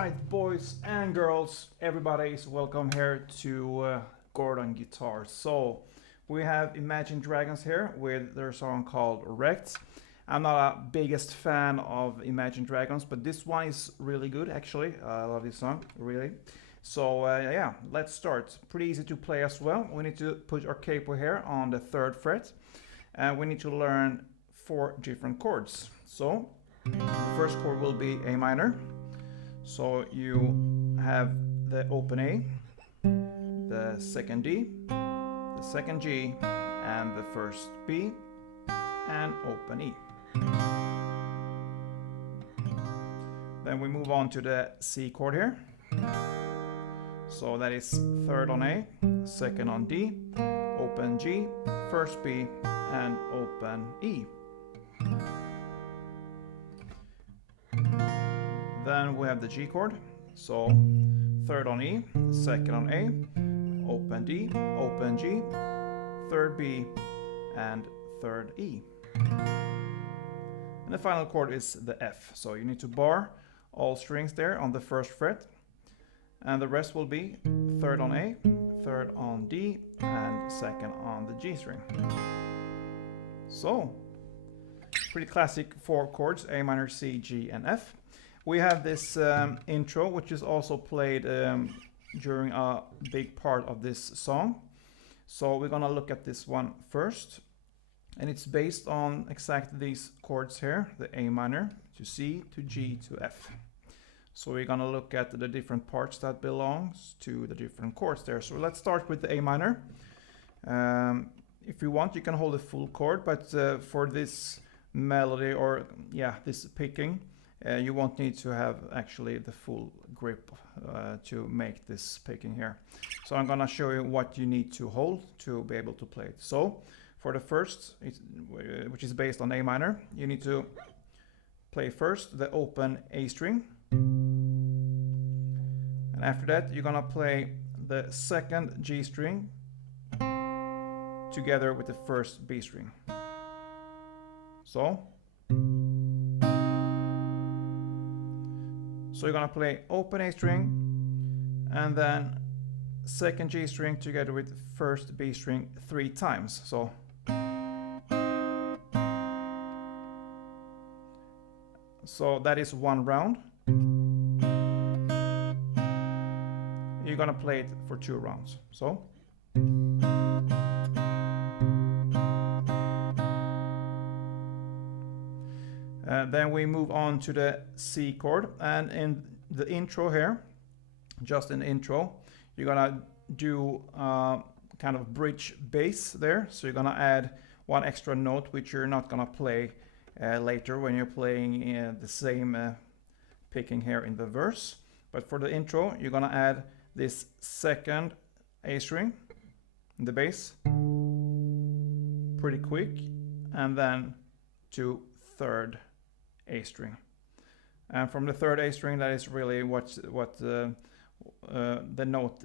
Alright, boys and girls, everybody is welcome here to Chord on Guitar. So, we have Imagine Dragons here with their song called Wrecked. I'm not a biggest fan of Imagine Dragons, but this one is really good actually. I love this song, really. So yeah, let's start. Pretty easy to play as well. We need to put our capo here on the 3rd fret. And we need to learn 4 different chords. So, the first chord will be A minor. So you have the open A, the second D, the second G, and the first B, and open E. Then we move on to the C chord here. So that is 3rd on A, 2nd on D, open G, first B, and open E. Then we have the G chord, so 3rd on E, 2nd on A, open D, open G, 3rd B, and 3rd E. And the final chord is the F, so you need to bar all strings there on the 1st fret, and the rest will be 3rd on A, 3rd on D, and 2nd on the G string. So, pretty classic 4 chords, A minor, C, G, and F. We have this intro, which is also played during a big part of this song. So we're gonna look at this one first. And it's based on exactly these chords here, the A minor, to C, to G, to F. So we're gonna look at the different parts that belongs to the different chords there. So let's start with the A minor. If you want, you can hold a full chord, but for this melody, or yeah, this picking, you won't need to have actually the full grip to make this picking here. So I'm gonna show you what you need to hold to be able to play it. So for the first, which is based on A minor, you need to play first the open A string. And after that, you're gonna play the 2nd G string together with the 1st B string. So you're gonna play open A string and then 2nd G string together with 1st B string 3 times. So that is 1 round. You're gonna play it for 2 rounds. So then we move on to the C chord, and in the intro here, just in the intro, you're gonna do kind of bridge bass there. So you're gonna add 1 extra note, which you're not gonna play later when you're playing the same picking here in the verse. But for the intro, you're gonna add this 2nd A string in the bass, pretty quick, and then to 3rd A string. And from the 3rd A string, that is really what the note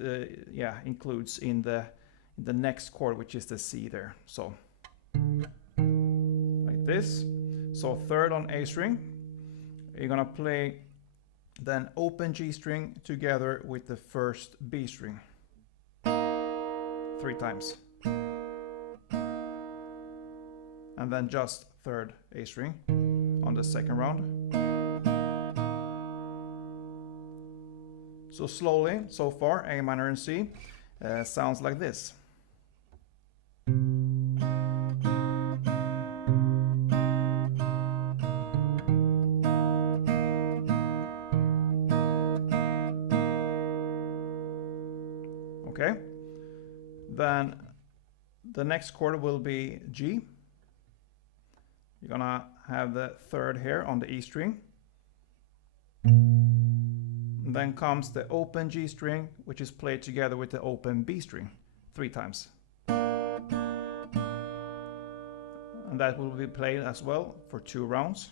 includes in the next chord, which is the C there. So like this. So 3rd on A string, you're gonna play then open G string together with the 1st B string 3 times. And then just 3rd A string on the 2nd round. So slowly, so far, A minor and C sounds like this. Okay, then the next chord will be G. You're gonna have the 3rd here on the E string. And then comes the open G string, which is played together with the open B string 3 times. And that will be played as well for 2 rounds.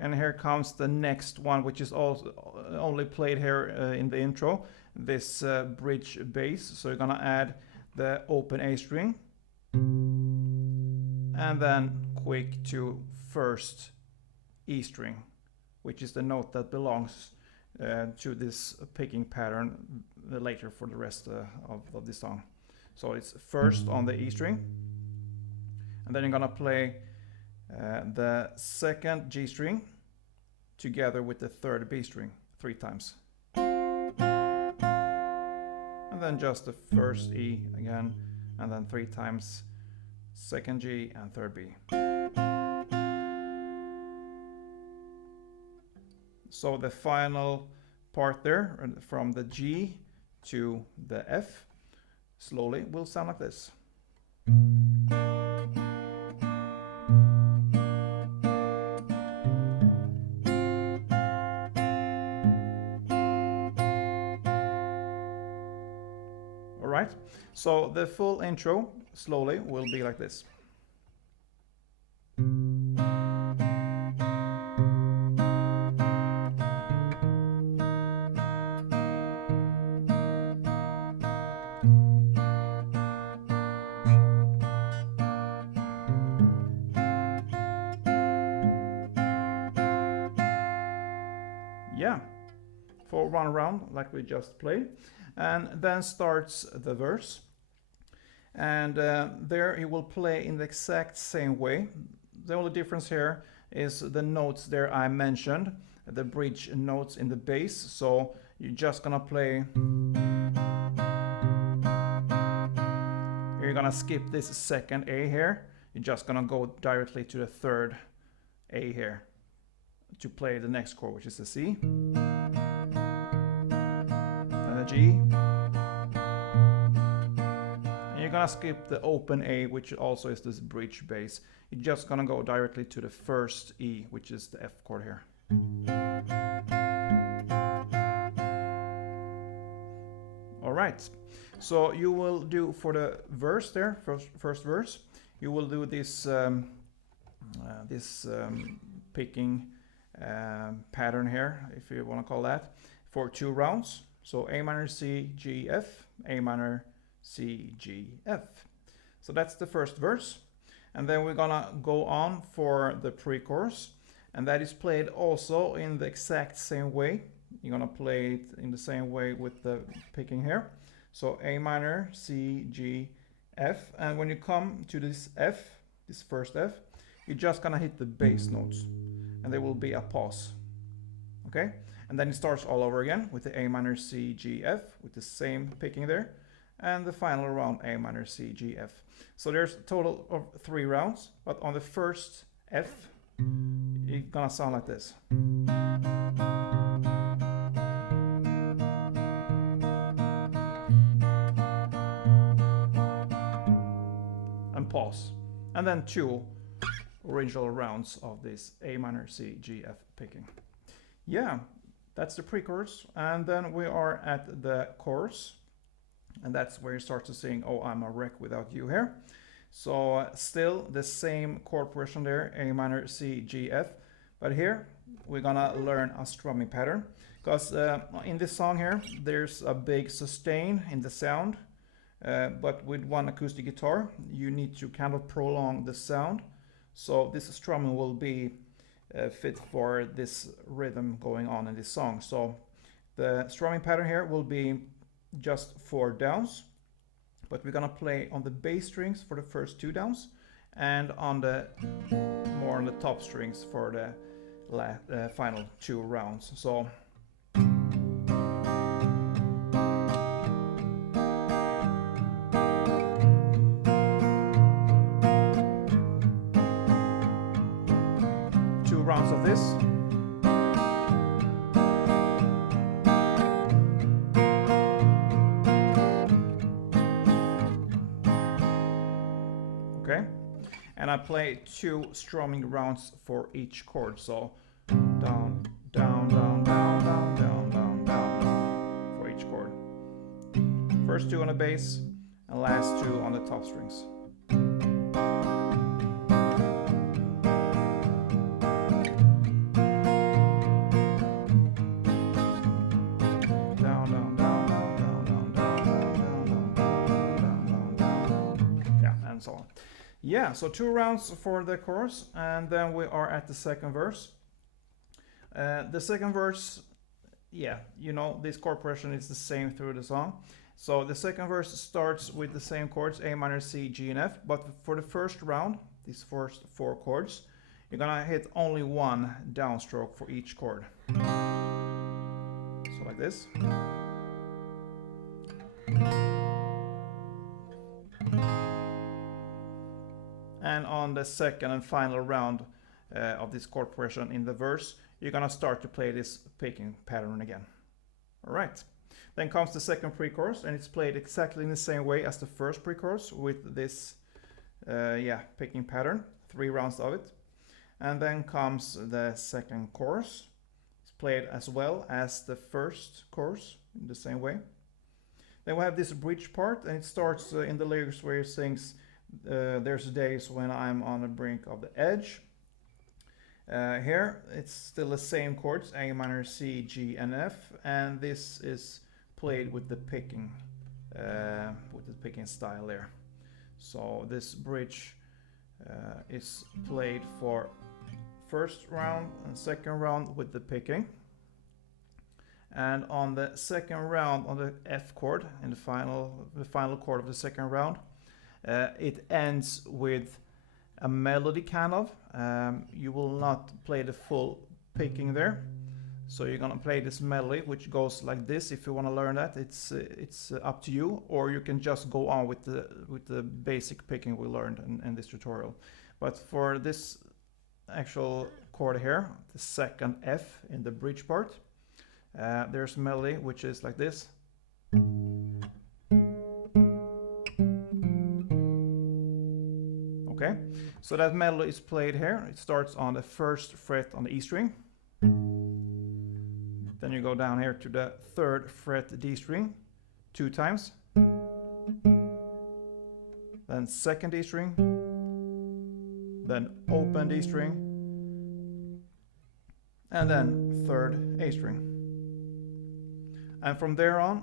And here comes the next one, which is also only played here in the intro, this bridge bass. So you're gonna add the open A string and then quick to first E string, which is the note that belongs to this picking pattern later for the rest of the song. So it's first on the E string, and then you're gonna play the second G string together with the third B string 3 times. And then just the first E again, and then 3 times second G and third B. So the final part there, from the G to the F, slowly will sound like this. Alright, so the full intro slowly will be like this. Yeah, for 1 round like we just played, and then starts the verse, and there he will play in the exact same way. The only difference here is the notes there I mentioned, the bridge notes in the bass. So you're just gonna play, you're gonna skip this second A here, you're just gonna go directly to the third A here to play the next chord, which is the C, and the G, and you're gonna skip the open A, which also is this bridge bass. You're just gonna go directly to the first E, which is the F chord here. All right, so you will do for the verse there, first verse, you will do this picking pattern here, if you want to call that, for 2 rounds. So A minor, C, G, F, A minor, C, G, F. So that's the first verse. And then we're gonna go on for the pre-chorus, and that is played also in the exact same way. You're gonna play it in the same way with the picking here. So A minor, C, G, F, and when you come to this F, this first F, you're just gonna hit the bass notes, and there will be a pause. Okay, and then it starts all over again with the A minor, C, G, F, with the same picking there, and the final round A minor, C, G, F. So there's a total of 3 rounds, but on the first F, it's gonna sound like this. And pause, and then 2 original rounds of this A minor, C, G, F picking. Yeah, that's the pre-chorus, and then we are at the chorus, and that's where you start to sing "Oh, I'm a Wreck Without You" here. So still the same chord progression there, A minor, C, G, F, but here we're gonna learn a strumming pattern, because in this song here there's a big sustain in the sound, but with one acoustic guitar you need to kind of prolong the sound. So this strumming will be fit for this rhythm going on in this song. So the strumming pattern here will be just 4 downs, but we're gonna play on the bass strings for the first 2 downs, and on the more on the top strings for the final 2 rounds. So rounds of this. Okay, and I play 2 strumming rounds for each chord. So down, down, down, down, down, down, down, down for each chord. First 2 on the bass, and last 2 on the top strings. Yeah, so 2 rounds for the chorus, and then we are at the second verse. The second verse, yeah, you know, this chord progression is the same through the song. So the second verse starts with the same chords, A minor, C, G, and F. But for the first round, these first 4 chords, you're gonna hit only one downstroke for each chord. So like this. And on the second and final round of this chord progression in the verse, you're gonna start to play this picking pattern again. All right. Then comes the second pre-chorus, and it's played exactly in the same way as the first pre-chorus with this picking pattern, 3 rounds of it. And then comes the second chorus. It's played as well as the first chorus in the same way. Then we have this bridge part, and it starts in the lyrics where he sings, there's days when I'm on the brink of the edge. Here it's still the same chords, A minor, C, G, and F, and this is played with the picking style there. So this bridge is played for first round and second round with the picking. And on the second round, on the F chord, in the final chord of the second round, it ends with a melody kind of. You will not play the full picking there. So you're gonna play this melody, which goes like this. If you want to learn that, it's up to you, or you can just go on with the basic picking we learned in this tutorial. But for this actual chord here, the second F in the bridge part, there's a melody which is like this. Okay, so that melody is played here. It starts on the first fret on the E string. Then you go down here to the 3rd fret D string 2 times. Then 2nd D string. Then open D string. And then 3rd A string. And from there on,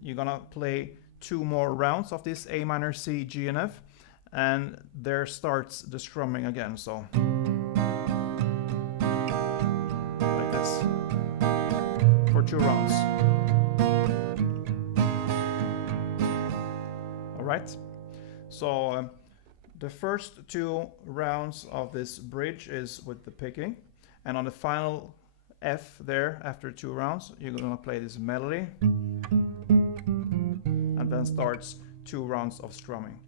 you're gonna play 2 more rounds of this A minor, C, G, and F. And there starts the strumming again, so like this for 2 rounds. All right, so the first 2 rounds of this bridge is with the picking, and on the final F there, after 2 rounds, you're gonna play this melody, and then starts 2 rounds of strumming.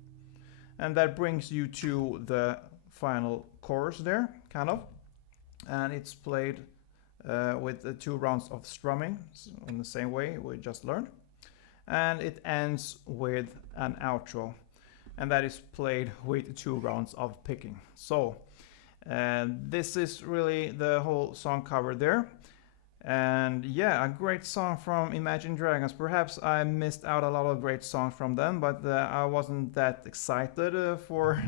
And that brings you to the final chorus there, kind of. And it's played with the 2 rounds of strumming in the same way we just learned. And it ends with an outro. And that is played with 2 rounds of picking. So this is really the whole song covered there. And yeah, a great song from Imagine Dragons. Perhaps I missed out a lot of great songs from them, but I wasn't that excited for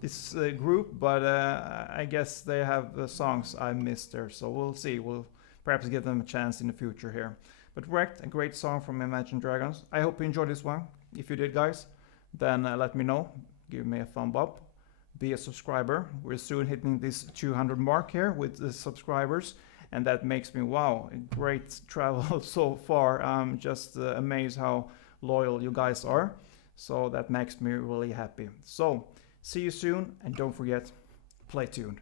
this group. But I guess they have the songs I missed there, so we'll see. We'll perhaps give them a chance in the future here. But Wrecked, a great song from Imagine Dragons. I hope you enjoyed this one. If you did, guys, then let me know. Give me a thumb up. Be a subscriber. We're soon hitting this 200 mark here with the subscribers. And that makes me, wow, great travel so far. I'm just amazed how loyal you guys are. So that makes me really happy. So see you soon, and don't forget, play tuned.